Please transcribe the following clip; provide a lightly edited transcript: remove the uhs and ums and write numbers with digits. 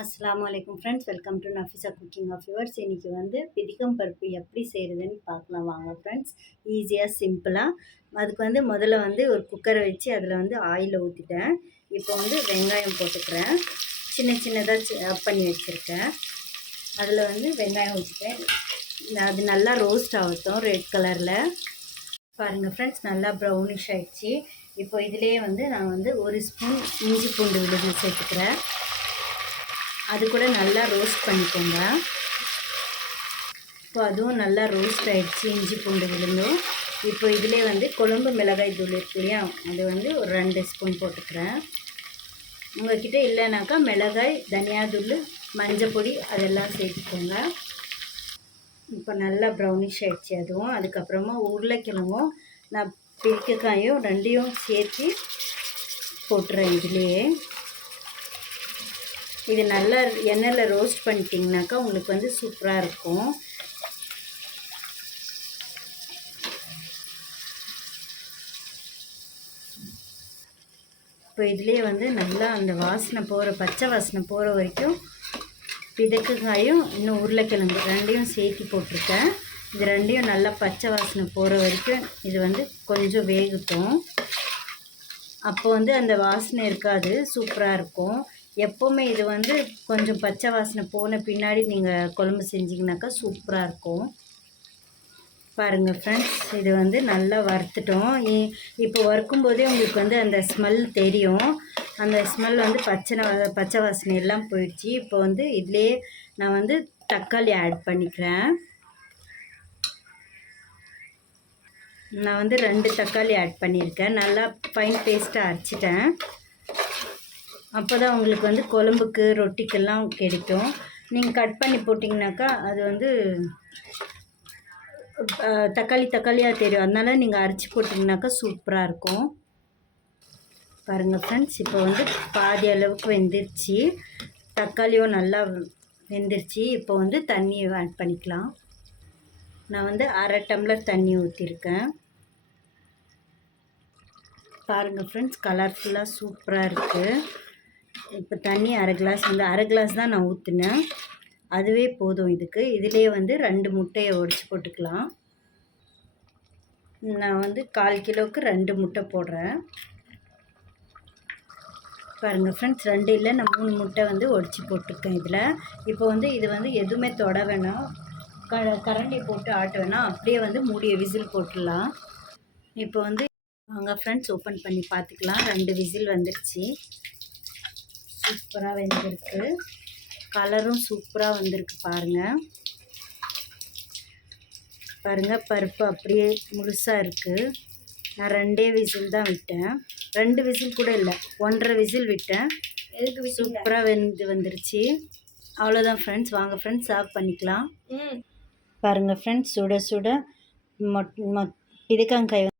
அஸ்ஸலாமு அலைக்கும் friends, welcome to Nafisa cooking of yours. இன்றைக்கி வந்து பிதிகம் பருப்பு எப்படி செய்கிறதுன்னு பார்க்கலாம் வாங்க ஃப்ரெண்ட்ஸ். ஈஸியாக சிம்பிளாக. அதுக்கு வந்து முதல்ல வந்து ஒரு குக்கரை வச்சு அதில் வந்து ஆயில் ஊற்றிட்டேன். இப்போ வந்து வெங்காயம் போட்டுக்கிறேன். சின்ன சின்னதாக ஆட் பண்ணி வச்சுருக்கேன். அதில் வந்து வெங்காயம் ஊற்றிட்டேன். அது நல்லா ரோஸ்ட் ஆகட்டும் ரெட் கலரில். பாருங்கள் ஃப்ரெண்ட்ஸ், நல்லா ப்ரௌனிஷ் ஆகிடுச்சு. இப்போ இதிலே வந்து நான் வந்து ஒரு ஸ்பூன் இஞ்சி பூண்டு விழுது சேர்த்துக்கிறேன். அது கூட நல்லா ரோஸ்ட் பண்ணிக்கோங்க. இப்போ அதுவும் நல்லா ரோஸ்ட் ஆகிடுச்சு, இஞ்சி பூண்டு விழுந்தும். இப்போ இதிலே வந்து கொழும்பு மிளகாய் தூள் இருக்கு இல்லையா, அது வந்து ஒரு 2 ஸ்பூன் போட்டுக்கிறேன். உங்கள்கிட்ட இல்லைனாக்கா மிளகாய், தனியாத்தூள், மஞ்சள் பொடி அதெல்லாம் சேர்த்துக்கோங்க. இப்போ நல்லா ப்ரௌனிஷ் ஆகிடுச்சு அதுவும். அதுக்கப்புறமா உருளைக்கிழங்கும் நான் பிரிக்கக்காயும் 2யும் சேர்த்து போட்டுறேன் இதுலேயே. இது நல்லா எண்ணெயில் ரோஸ்ட் பண்ணிட்டிங்கனாக்கா உங்களுக்கு வந்து சூப்பராக இருக்கும். இப்போ இதுலேயே வந்து நல்லா அந்த வாசனை போகிற பச்சை வாசனை போகிற வரைக்கும் பிதக்குக்காயும் இன்னும் உருளைக்கிழங்கு 2யும் சேர்த்து போட்டிருக்கேன். இது 2யும் நல்லா பச்சை வாசனை போகிற வரைக்கும் இது வந்து கொஞ்சம் வேகட்டும். அப்போ வந்து அந்த வாசனை இருக்காது, சூப்பராக இருக்கும். எப்போவுமே இது வந்து கொஞ்சம் பச்சை வாசனை போன பின்னாடி நீங்கள் குழம்பு செஞ்சிங்கனாக்கா சூப்பராக இருக்கும். பாருங்கள் ஃப்ரெண்ட்ஸ், இது வந்து நல்லா வறுத்துட்டோம். இப்போ வறுக்கும்போதே உங்களுக்கு வந்து அந்த ஸ்மெல் தெரியும். அந்த ஸ்மெல் வந்து பச்சை வாசனை எல்லாம் போயிடுச்சு. இப்போ வந்து இதுலேயே நான் வந்து தக்காளி ஆட் பண்ணிக்கிறேன். நான் வந்து 2 தக்காளி ஆட் பண்ணியிருக்கேன். நல்லா ஃபைன் பேஸ்ட்டாக அரைச்சிட்டேன். அப்போ தான் உங்களுக்கு வந்து குழம்புக்கு ரொட்டிக்கெல்லாம் கிடைக்கும். நீங்கள் கட் பண்ணி போட்டிங்கனாக்கா அது வந்து தக்காளியாக தெரியும். அதனால் நீங்கள் அரைச்சி போட்டிங்கனாக்கா சூப்பராக இருக்கும். பாருங்கள் ஃப்ரெண்ட்ஸ், இப்போ வந்து பாதி அளவுக்கு வெந்துருச்சு. தக்காளியும் நல்லா வெந்துருச்சு. இப்போ வந்து தண்ணி ஆட் பண்ணிக்கலாம். நான் வந்து 1/2 டம்ளர் தண்ணி ஊற்றிருக்கேன். பாருங்கள் ஃப்ரெண்ட்ஸ், கலர்ஃபுல்லாக சூப்பராக இருக்குது. இப்போ தண்ணி 1/2 கிளாஸ் வந்து 1/2 கிளாஸ் தான் நான் ஊற்றினேன். அதுவே போதும் இதுக்கு. இதிலே வந்து 2 முட்டையை உடைச்சி போட்டுக்கலாம். நான் வந்து 1/4 கிலோவுக்கு 2 முட்டை போடுறேன். பாருங்கள் ஃப்ரெண்ட்ஸ், 2 இல்லை நான் 3 முட்டை வந்து உடைச்சி போட்டிருக்கேன் இதில். இப்போ வந்து இது வந்து எதுவுமே தொட வேணாம், கரண்டி போட்டு ஆட்ட வேணாம். அப்படியே வந்து மூடிய விசில் போட்டுடலாம். இப்போ வந்து வாங்க ஃப்ரெண்ட்ஸ், ஓப்பன் பண்ணி பார்த்துக்கலாம். 2 விசில் வந்துடுச்சு. சூப்பராக வெந்திருக்கு. கலரும் சூப்பராக வந்திருக்கு. பாருங்கள் பருப்பு அப்படியே முழுசாக இருக்குது. நான் 2 விசில் தான் விட்டேன். 2 விசில் கூட இல்லை, 1.5 விசில் விட்டேன். சூப்பராக வந்துருச்சு. அவ்வளோதான் ஃப்ரெண்ட்ஸ். வாங்க ஃப்ரெண்ட்ஸ், சர்வ் பண்ணிக்கலாம். பாருங்கள் ஃப்ரெண்ட்ஸ், சுட சுட பிதிக்காங்காய்